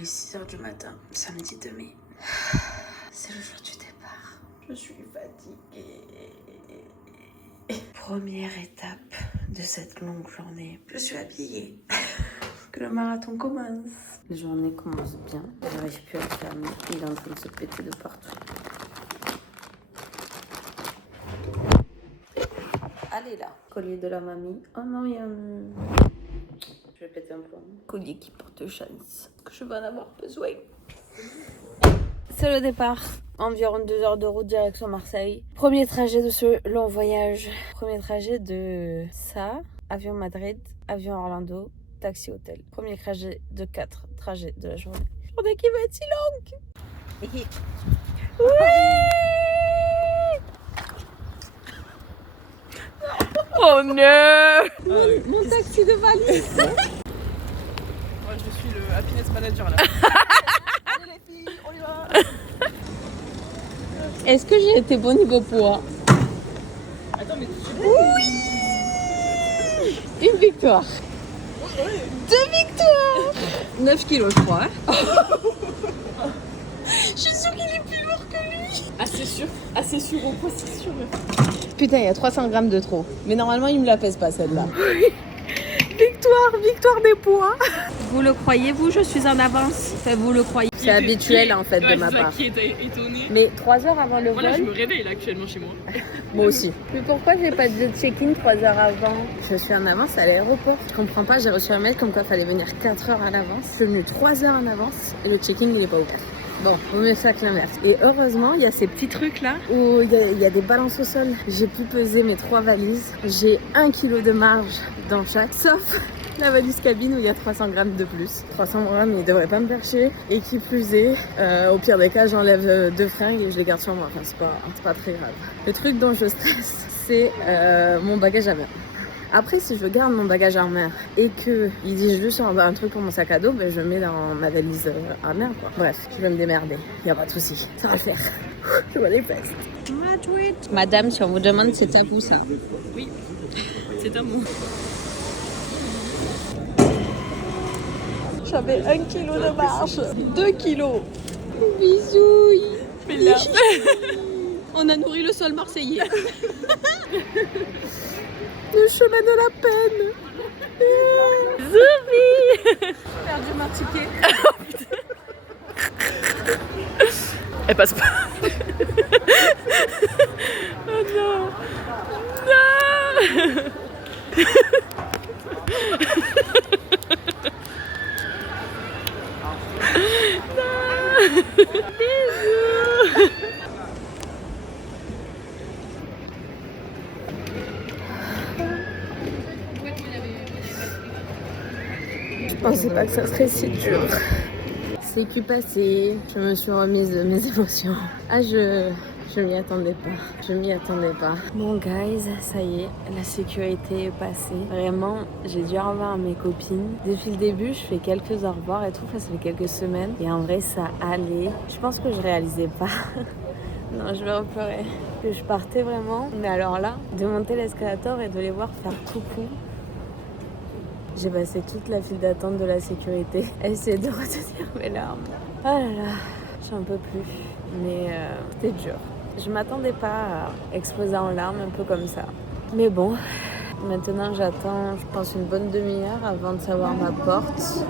Il est 6h du matin, samedi 2 mai. C'est le jour du départ. Je suis fatiguée. Première étape de cette longue journée. Je suis habillée. Que le marathon commence. La journée commence bien. J'arrive plus à le fermer. Il est en train de se péter de partout. Allez là. Collier de la mamie. Oh non, il y a un... Je vais péter un plomb. Collier qui porte chance. Que je vais en avoir besoin. C'est le départ. Environ 2 heures de route direction Marseille. Premier trajet de ce long voyage. Premier trajet de ça. Avion Madrid, avion Orlando, taxi hôtel. Premier trajet de 4 trajets de la journée. Journée qui va être si longue. Oui. Oh non. Mon taxi de valise. Moi je suis le happiness manager là. Allez les filles, on y va. Est-ce que j'ai été bon niveau poids? Attends mais oui. Une victoire. Oui. 2 victoires. 9 kilos je crois. Hein. Je suis sûre qu'il est plus lourd que lui. Assez sûr au poids, c'est sûr. Putain, il y a 300 grammes de trop. Mais normalement, il me la pèse pas celle-là. Oui. Victoire des poids. Vous le croyez, vous, je suis en avance. Enfin, vous le croyez. C'est habituel en fait de ma part. Qui était étonné. Mais 3 heures avant le Voilà, je vol. me réveille là actuellement chez moi. Moi aussi. Mais pourquoi j'ai pas de check-in 3 heures avant? Je suis en avance à l'aéroport. Je comprends pas, j'ai reçu un mail comme quoi il fallait venir 4 heures à l'avance. C'est venu 3 heures en avance et le check-in il est pas ouvert. Bon, vaut mieux ça que l'inverse. Et heureusement, il y a ces petits trucs là où il y a des balances au sol. J'ai pu peser mes 3 valises. J'ai 1 kg de marge dans chaque, sauf la valise cabine où il y a 300 grammes de plus. 300 grammes, il devrait pas me faire chier. Et qui plus est, au pire des cas, j'enlève 2 fringues et je les garde sur moi. Enfin, c'est pas très grave. Le truc dont je stresse, c'est mon bagage à main. Après, si je garde mon bagage à main et que il dit juste un truc pour mon sac à dos, ben je le mets dans ma valise à main, quoi. Bref, je vais me démerder. Y a pas de souci. Ça va le faire. Je vois les fesses. Madame, si on vous demande, c'est à vous ça. Oui, c'est à moi. J'avais 1 kg de marge. 2 kilos. Bisous. On a nourri le sol marseillais. Le chemin de la peine. Zoubi. Perdu mon ticket. Elle passe pas. Oh non. Non. Bisous. Je pensais pas que ça serait si dur. C'est plus passé, je me suis remise de mes émotions. Ah, je m'y attendais pas. Bon guys, ça y est, la sécurité est passée. Vraiment, j'ai dû au revoir mes copines. Depuis le début, je fais quelques au revoir et tout, ça fait quelques semaines. Et en vrai, ça allait. Je pense que je réalisais pas. Non, je vais repleurer. Que je partais vraiment. Mais alors là, de monter l'escalator et de les voir faire coucou. J'ai passé toute la file d'attente de la sécurité à essayer de retenir mes larmes. Oh là là, j'en peux plus. Mais c'était dur. Je m'attendais pas à exploser en larmes un peu comme ça. Mais bon, maintenant j'attends, je pense, une bonne demi-heure avant de savoir ma porte.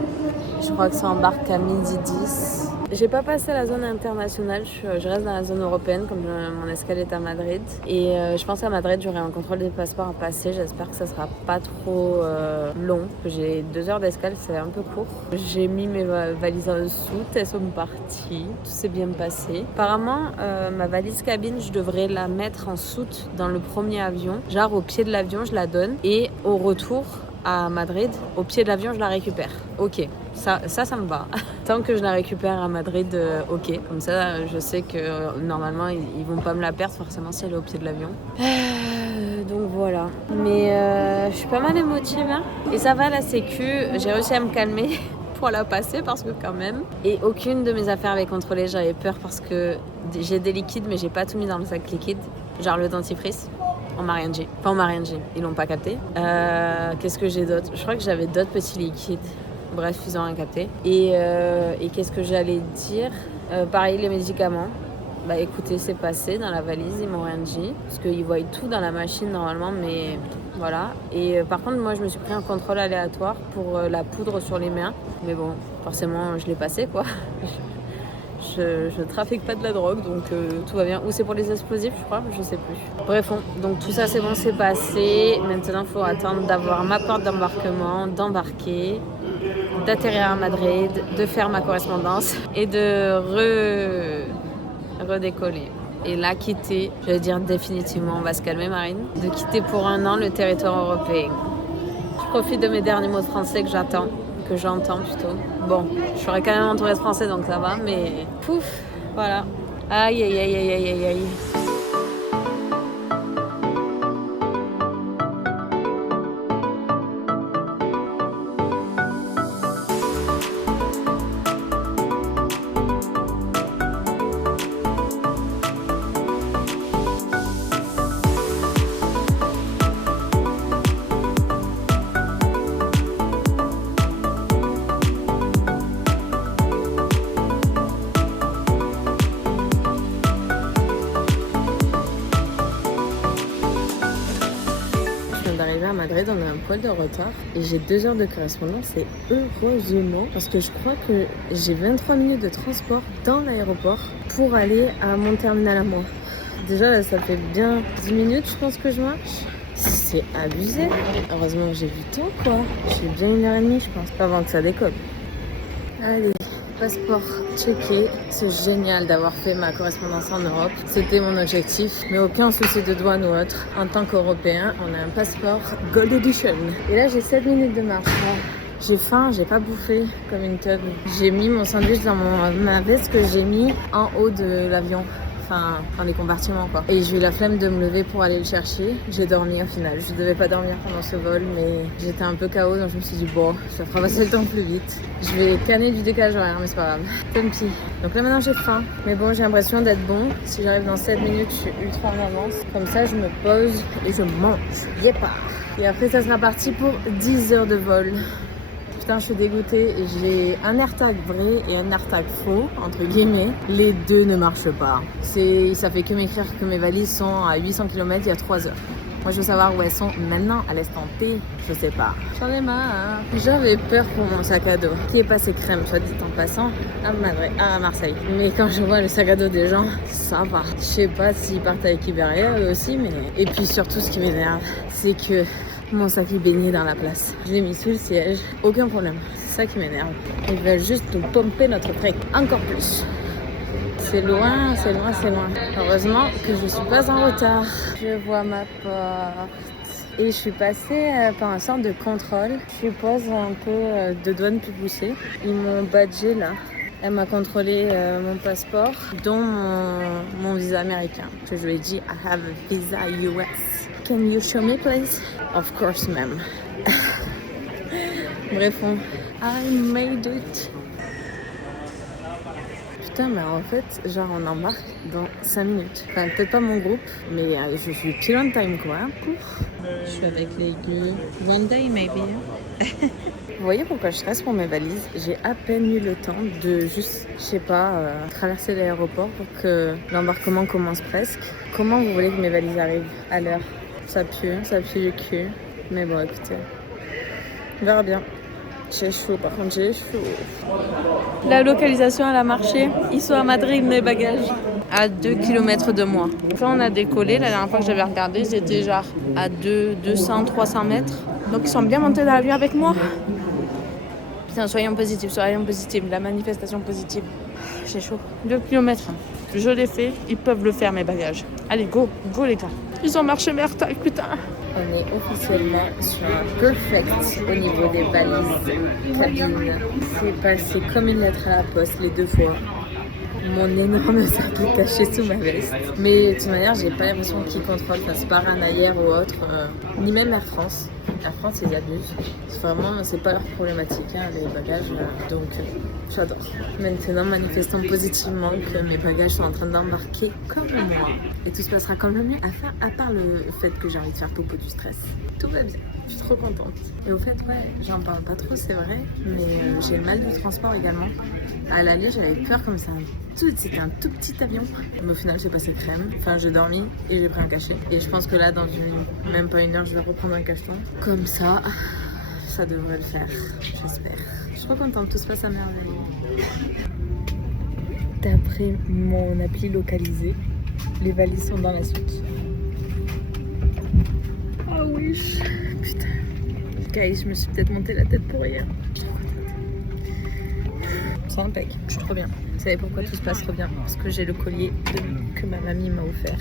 Je crois que ça embarque à 12h10. J'ai pas passé la zone internationale, je reste dans la zone européenne comme mon escale est à Madrid. Et je pense qu'à Madrid j'aurai un contrôle des passeports à passer. J'espère que ça sera pas trop long. J'ai 2 heures d'escale, c'est un peu court. J'ai mis mes valises en soute, elles sont parties. Tout s'est bien passé. Apparemment, ma valise cabine, je devrais la mettre en soute dans le premier avion. Genre au pied de l'avion, je la donne. Et au retour à Madrid, au pied de l'avion, je la récupère. Ok, ça me va. Tant que je la récupère à Madrid, ok. Comme ça, je sais que normalement, ils vont pas me la perdre forcément si elle est au pied de l'avion. Donc voilà. Mais je suis pas mal émotive. Hein. Et ça va, la sécu, j'ai réussi à me calmer pour la passer parce que quand même. Et aucune de mes affaires avait contrôlé. J'avais peur parce que j'ai des liquides, mais j'ai pas tout mis dans le sac liquide. Genre le dentifrice. On m'a rien dit. Enfin, on m'a rien dit. Ils l'ont pas capté. Qu'est-ce que j'ai d'autre? Je crois que j'avais d'autres petits liquides. Bref, ils ont rien capté. Et qu'est-ce que j'allais dire pareil, les médicaments. Bah écoutez, c'est passé dans la valise, ils m'ont rien dit. Parce qu'ils voient tout dans la machine normalement, mais voilà. Et par contre, moi je me suis pris un contrôle aléatoire pour la poudre sur les mains. Mais bon, forcément, je l'ai passé quoi. Je trafique pas de la drogue, donc tout va bien. Ou c'est pour les explosifs, je crois, je sais plus. Bref, donc tout ça c'est bon, c'est passé. Maintenant, il faut attendre d'avoir ma porte d'embarquement, d'embarquer, d'atterrir à Madrid, de faire ma correspondance et de redécoller. Et là, quitter, je vais dire définitivement, on va se calmer Marine, de quitter pour 1 an le territoire européen. Je profite de mes derniers mots de français que j'entends plutôt. Bon, je serai quand même entourée de français donc ça va, mais pouf, voilà. Aïe aïe aïe aïe aïe aïe. D'arriver à Madrid, on a un poil de retard et j'ai 2 heures de correspondance et heureusement parce que je crois que j'ai 23 minutes de transport dans l'aéroport pour aller à mon terminal à moi. Déjà là ça fait bien 10 minutes je pense que je marche. C'est abusé. Heureusement que j'ai du temps quoi. J'ai bien 1h30 je pense avant que ça décolle. Allez. Passeport checké, c'est génial d'avoir fait ma correspondance en Europe. C'était mon objectif, mais aucun souci de douane ou autre. En tant qu'Européen, on a un passeport Gold Edition. Et là, j'ai 7 minutes de marche. J'ai faim, j'ai pas bouffé comme une teub. J'ai mis mon sandwich dans ma veste que j'ai mis en haut de l'avion. Enfin, dans les compartiments quoi. Et j'ai eu la flemme de me lever pour aller le chercher. J'ai dormi au final. Je devais pas dormir pendant ce vol, mais j'étais un peu KO, donc je me suis dit bon, ça fera passer le temps plus vite. Je vais canner du décalage horaire, mais c'est pas grave. Tant pis. Donc là maintenant j'ai faim. Mais bon, j'ai l'impression d'être bon. Si j'arrive dans 7 minutes, je suis ultra en avance. Comme ça, je me pose et je mange. Yépa. Et après, ça sera parti pour 10 heures de vol. Putain, je suis dégoûtée. J'ai un AirTag vrai et un AirTag faux, entre guillemets. Les deux ne marchent pas. Ça fait que m'écrire que mes valises sont à 800 km il y a 3 heures. Moi, je veux savoir où elles sont maintenant, à l'instant T. Je sais pas. J'en ai marre. J'avais peur pour mon sac à dos, qui est passé crème, soit dit en passant, à Marseille. Mais quand je vois le sac à dos des gens, ça va. Je sais pas s'ils partent avec Iberia, eux aussi, mais... Et puis surtout, ce qui m'énerve, c'est que mon sac est baigné dans la place. Je l'ai mis sous le siège, aucun problème. C'est ça qui m'énerve. Ils veulent juste nous pomper notre prêt encore plus. C'est loin, c'est loin, c'est loin. Heureusement que je suis pas en retard. Je vois ma porte. Et je suis passée par un sorte de contrôle. Je suppose un peu de douane plus poussée. Ils m'ont badgé là. Elle m'a contrôlé mon passeport, dont mon visa américain. Je lui ai dit, I have a visa US. Can you show me please? Of course, ma'am. Bref, I made it. Putain, mais en fait, genre on embarque dans 5 minutes. Enfin, peut-être pas mon groupe, mais je suis pile on time quoi. Je suis avec les gueux. One day maybe. Vous voyez pourquoi je stresse pour mes valises? J'ai à peine eu le temps de juste, je sais pas, traverser l'aéroport pour que l'embarquement commence presque. Comment vous voulez que mes valises arrivent à l'heure? Ça pue le cul. Mais bon, écoutez, on verra bien. J'ai chaud, par contre j'ai chaud. La localisation elle a marché. Ils sont à Madrid mes bagages. À 2 km de moi. Quand on a décollé, la dernière fois que j'avais regardé, c'était genre à 200-300 mètres. Donc ils sont bien montés dans l'avion avec moi. Putain, soyons positifs. La manifestation positive. J'ai chaud. 2 km. Je l'ai fait, ils peuvent le faire mes bagages. Allez, go les gars. Ils ont marché mes AirTags, putain. On est officiellement sur un perfect au niveau des valises cabines. C'est passé comme une lettre à la poste les 2 fois. mon énorme sac est caché sous ma veste. Mais de toute manière, j'ai pas l'impression qu'ils contrôlent. Enfin, c'est pas Ryanair ou autre, ni même Air France. Air France, ils abusent. Vraiment, c'est pas leur problématique, hein, les bagages. Donc, j'adore. Maintenant, manifestons positivement que mes bagages sont en train d'embarquer comme moi. Et tout se passera comme le mien. À part le fait que j'ai envie de faire popo du stress. Tout va bien. Je suis trop contente. Et au fait, ouais, j'en parle pas trop, c'est vrai. Mais j'ai le mal du transport également. À l'aller, j'avais peur comme ça. C'était un tout petit avion. Mais au final, j'ai passé crème. Enfin, j'ai dormi et j'ai pris un cachet. Et je pense que là, dans même pas une heure, je vais reprendre un cacheton. Comme ça, ça devrait le faire. J'espère. Je suis trop contente. Tout se passe à merveille. D'après mon appli localisé, les valises sont dans la suite. Ah oui, putain. Guys, je me suis peut-être monté la tête pour rien. Je suis trop contente. C'est impec. Je suis trop bien. Vous savez pourquoi tout se passe trop bien? Parce que j'ai le collier que ma mamie m'a offert.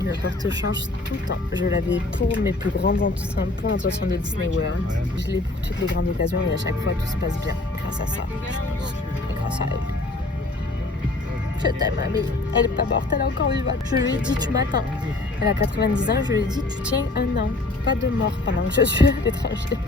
Il me porte chance tout le temps. Je l'avais pour mes plus grandes pour l'intention de Disney World. Je l'ai pour toutes les grandes occasions et à chaque fois tout se passe bien. Grâce à ça. Grâce à elle. Je t'aime, mamie. Elle est pas morte, elle est encore vivante. Je lui ai dit, tu m'attends. Elle a 90 ans, je lui ai dit, tu tiens un an. Pas de mort pendant que je suis à l'étranger.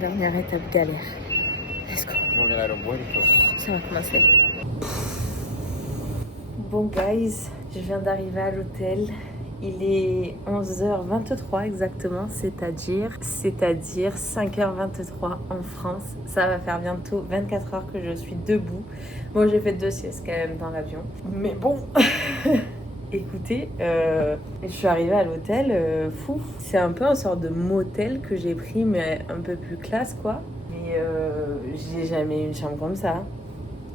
Dernière étape galère. Let's go. Ça va commencer. Bon guys, je viens d'arriver à l'hôtel. Il est 11h23 exactement, c'est-à-dire 5h23 en France. Ça va faire bientôt 24 heures que je suis debout. Moi j'ai fait 2 siestes quand même dans l'avion. Mais bon... Écoutez, je suis arrivée à l'hôtel, fou. C'est un peu une sorte de motel que j'ai pris, mais un peu plus classe, quoi. Mais j'ai jamais eu une chambre comme ça.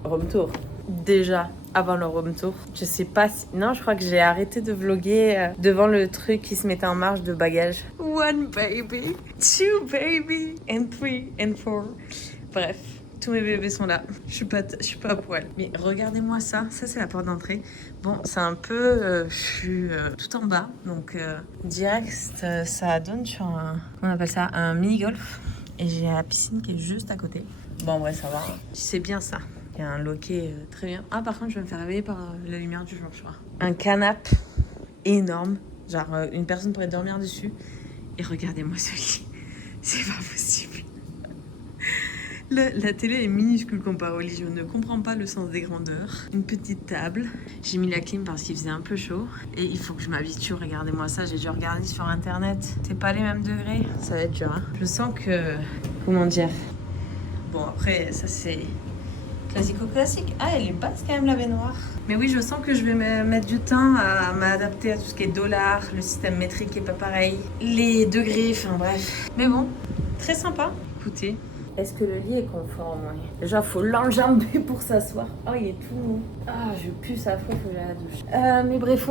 Room tour. Déjà, avant le room tour, je sais pas si... Non, je crois que j'ai arrêté de vlogger devant le truc qui se mettait en marche de bagages. 1 baby, 2 baby, and 3 and 4. Bref. Tous mes bébés sont là. Je suis pas à poil. Mais regardez-moi ça. Ça, c'est la porte d'entrée. Bon, c'est un peu... je suis tout en bas. Donc, direct, ça donne sur un... Comment on appelle ça? Un mini-golf. Et j'ai la piscine qui est juste à côté. Bon, ouais, ça va. C'est bien ça. Il y a un loquet très bien. Ah, par contre, je vais me faire réveiller par la lumière du jour, je crois. Un canapé énorme. Genre, une personne pourrait dormir dessus. Et regardez-moi ce lit. C'est pas possible. La télé est minuscule comparée au lit, je ne comprends pas le sens des grandeurs. Une petite table. J'ai mis la clim parce qu'il faisait un peu chaud. Et il faut que je m'habitue, regardez-moi ça, j'ai dû regarder sur internet. C'est pas les mêmes degrés, ça va être dur. Hein. Je sens que... Comment dire? Bon après, ça c'est... Classico-classique. Ah, elle est basse quand même la baignoire. Mais oui, je sens que je vais mettre du temps à m'adapter à tout ce qui est dollars, le système métrique est pas pareil, les degrés, enfin bref. Mais bon, très sympa. Écoutez... Est-ce que le lit est conforme? Déjà, faut l'enjamber pour s'asseoir. Oh, il est tout mou. Ah, je pue, ça faut que j'aille à la douche. Mais bref,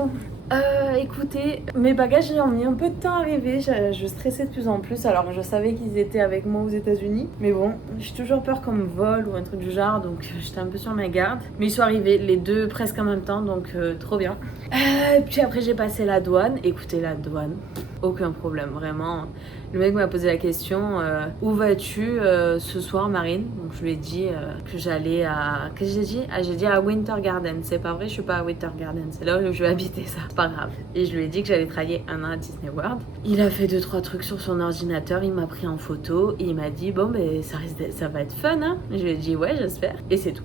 écoutez, mes bagages ont mis un peu de temps à arriver. Je stressais de plus en plus. Alors, je savais qu'ils étaient avec moi aux États-Unis. Mais bon, j'ai toujours peur qu'on me vole ou un truc du genre. Donc, j'étais un peu sur ma garde. Mais ils sont arrivés, les deux presque en même temps. Donc, trop bien. Et puis après, j'ai passé la douane. Écoutez, la douane, aucun problème, vraiment. Le mec m'a posé la question où vas-tu ce soir, Marine? Donc je lui ai dit que j'allais à... Qu'est-ce que j'ai dit? Ah, j'ai dit à Winter Garden. C'est pas vrai, je suis pas à Winter Garden. C'est là où je vais habiter, ça. C'est pas grave. Et je lui ai dit que j'allais travailler 1 an à Disney World. Il a fait 2-3 trucs sur son ordinateur. Il m'a pris en photo. Et il m'a dit, bon, ben ça va être fun, hein? Et je lui ai dit, ouais, j'espère. Et c'est tout.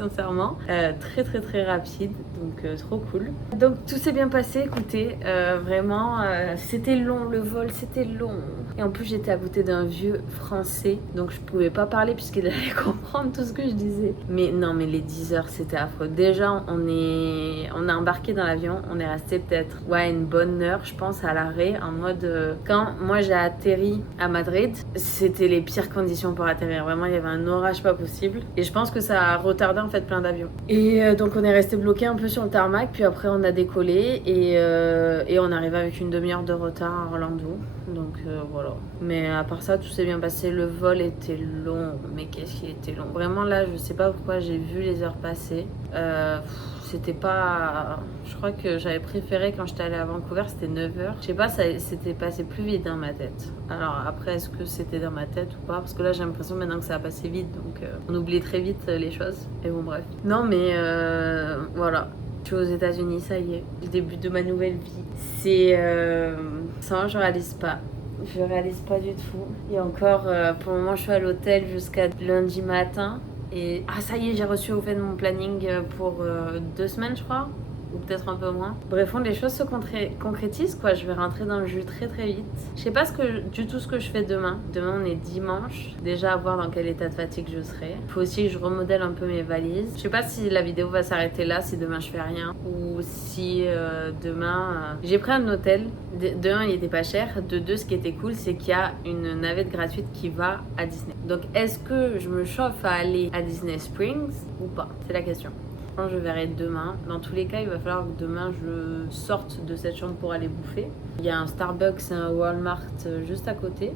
sincèrement. Très très très rapide, donc trop cool. Donc tout s'est bien passé, écoutez, vraiment, c'était long le vol, c'était long. Et en plus j'étais à côté d'un vieux français, donc je pouvais pas parler puisqu'il allait comprendre tout ce que je disais. Mais non, mais les 10 heures c'était affreux. Déjà on a embarqué dans l'avion, on est resté peut-être une bonne heure je pense à l'arrêt, en mode quand moi j'ai atterri à Madrid, c'était les pires conditions pour atterrir. Vraiment il y avait un orage pas possible et je pense que ça a retardé en fait plein d'avions. Et donc on est resté bloqué un peu sur le tarmac, puis après on a décollé et on arrive avec une demi-heure de retard à Orlando. Donc voilà. Mais à part ça, tout s'est bien passé. Le vol était long, mais qu'est-ce qu'il était long. Vraiment là, je sais pas pourquoi j'ai vu les heures passer. C'était pas... Je crois que j'avais préféré quand j'étais allée à Vancouver, c'était 9h. Je sais pas, ça c'était passé plus vite dans ma tête. Alors après, est-ce que c'était dans ma tête ou pas? Parce que là, j'ai l'impression maintenant que ça a passé vite, donc on oublie très vite les choses. Et bon, bref. Non, mais voilà. Je suis aux États-Unis, ça y est. Le début de ma nouvelle vie. C'est... Ça, je réalise pas. Je réalise pas du tout. Et encore, pour le moment, je suis à l'hôtel jusqu'à lundi matin. Et ça y est, j'ai reçu au fait mon planning pour 2 semaines, je crois. Ou peut-être un peu moins. Bref, les choses se concrétisent, quoi. Je vais rentrer dans le jus très très vite. Je sais pas du tout ce que je fais demain. Demain, on est dimanche. Déjà, à voir dans quel état de fatigue je serai. Il faut aussi que je remodèle un peu mes valises. Je sais pas si la vidéo va s'arrêter là, si demain je fais rien. Ou si demain... J'ai pris un hôtel. De 1, il était pas cher. De 2, ce qui était cool, c'est qu'il y a une navette gratuite qui va à Disney. Donc, est-ce que je me chauffe à aller à Disney Springs ou pas? C'est la question. Je verrai demain. Dans tous les cas, il va falloir que demain je sorte de cette chambre pour aller bouffer. Il y a un Starbucks et un Walmart juste à côté.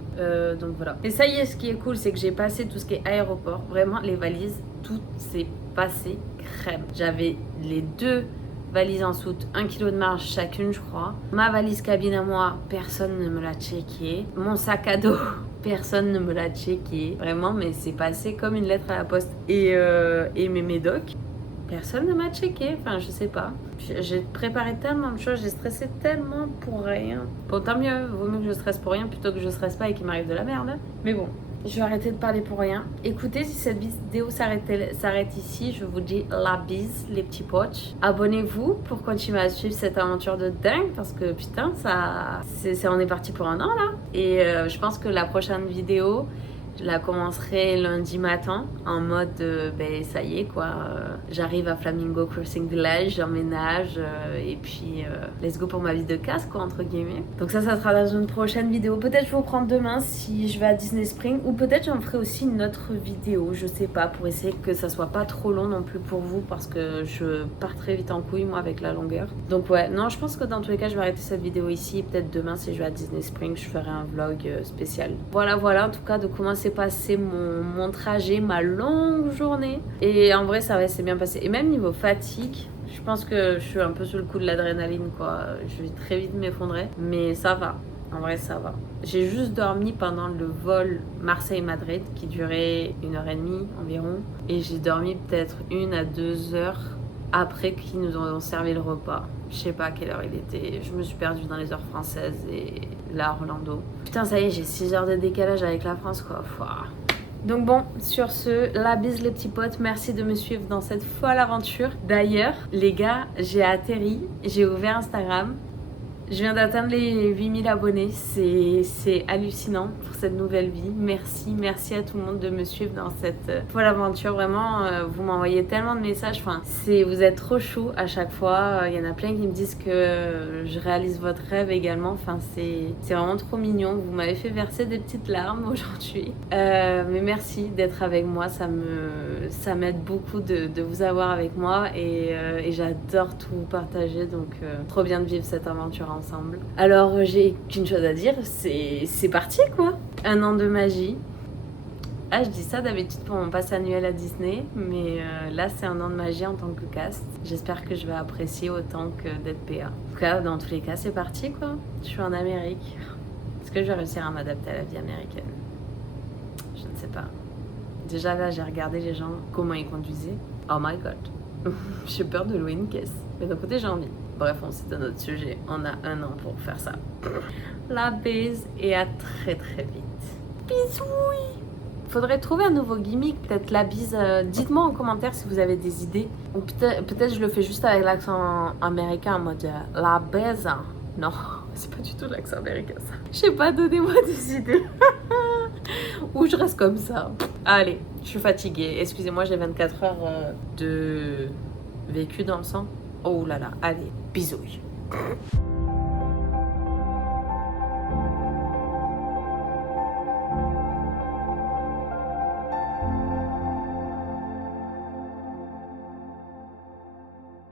Donc voilà. Et ça y est, ce qui est cool, c'est que j'ai passé tout ce qui est aéroport. Vraiment, les valises, tout s'est passé crème. J'avais les 2 valises en soute, 1 kg de marge chacune, je crois. Ma valise cabine à moi, personne ne me l'a checké. Mon sac à dos, personne ne me l'a checké. Vraiment, mais c'est passé comme une lettre à la poste. Et mes médocs, personne ne m'a checké, enfin je sais pas. J'ai préparé tellement de choses, j'ai stressé tellement pour rien. Bon, tant mieux, vaut mieux que je stresse pour rien plutôt que je stresse pas et qu'il m'arrive de la merde. Mais bon, je vais arrêter de parler pour rien. Écoutez, si cette vidéo s'arrête ici, je vous dis la bise, les petits potes. Abonnez-vous pour continuer à suivre cette aventure de dingue parce que putain, on est parti pour un an là. Et je pense que la prochaine vidéo, je la commencerai lundi matin en mode ça y est quoi, j'arrive à Flamingo Crossing Village, j'emménage et puis let's go pour ma vie de casse quoi entre guillemets. Donc ça sera dans une prochaine vidéo. Peut-être je vais vous prendre demain si je vais à Disney Springs ou peut-être j'en ferai aussi une autre vidéo, je sais pas, pour essayer que ça soit pas trop long non plus pour vous parce que je pars très vite en couille moi avec la longueur. Donc ouais, non je pense que dans tous les cas je vais arrêter cette vidéo ici et peut-être demain si je vais à Disney Springs je ferai un vlog spécial. Voilà en tout cas de comment s'est passé mon trajet, ma longue journée. Et en vrai, ça s'est bien passé. Et même niveau fatigue, je pense que je suis un peu sous le coup de l'adrénaline, quoi. Je vais très vite m'effondrer. Mais ça va. En vrai, ça va. J'ai juste dormi pendant le vol Marseille-Madrid qui durait 1h30 environ. Et j'ai dormi peut-être 1 à 2 heures après qu'ils nous ont servi le repas. Je sais pas à quelle heure il était. Je me suis perdue dans les heures françaises et là, Orlando. Putain, ça y est, j'ai 6 heures de décalage avec la France, quoi. Fouah. Donc bon, sur ce, la bise les petits potes, merci de me suivre dans cette folle aventure. D'ailleurs, les gars, j'ai atterri, j'ai ouvert Instagram. Je viens d'atteindre les 8000 abonnés, c'est hallucinant pour cette nouvelle vie. Merci à tout le monde de me suivre dans cette folle aventure. Vraiment, vous m'envoyez tellement de messages. Enfin, vous êtes trop chou à chaque fois. Il y en a plein qui me disent que je réalise votre rêve également. Enfin, c'est vraiment trop mignon. Vous m'avez fait verser des petites larmes aujourd'hui. Mais merci d'être avec moi. Ça m'aide beaucoup de vous avoir avec moi et j'adore tout partager. Donc, trop bien de vivre cette aventure ensemble. Alors j'ai qu'une chose à dire, c'est parti quoi. 1 an de magie. Je dis ça d'habitude pour mon pass annuel à Disney, mais là c'est 1 an de magie en tant que cast. J'espère que je vais apprécier autant que d'être PA. En tout cas, dans tous les cas, c'est parti quoi. Je suis en Amérique. Est-ce que je vais réussir à m'adapter à la vie américaine? Je ne sais pas. Déjà là, j'ai regardé les gens, comment ils conduisaient. Oh my god. J'ai peur de louer une caisse. Mais d'un côté, j'ai envie. Bref, c'est un autre sujet. On a 1 an pour faire ça. La bise et à très très vite. Bisous. Faudrait trouver un nouveau gimmick, peut-être la bise. Dites-moi en commentaire si vous avez des idées. Ou peut-être je le fais juste avec l'accent américain en mode la baise. Non, c'est pas du tout l'accent américain ça. Je sais pas, donnez-moi des idées. Ou je reste comme ça. Allez, je suis fatiguée. Excusez-moi, j'ai 24 heures de vécu dans le sang. Oh là là, allez, bisous.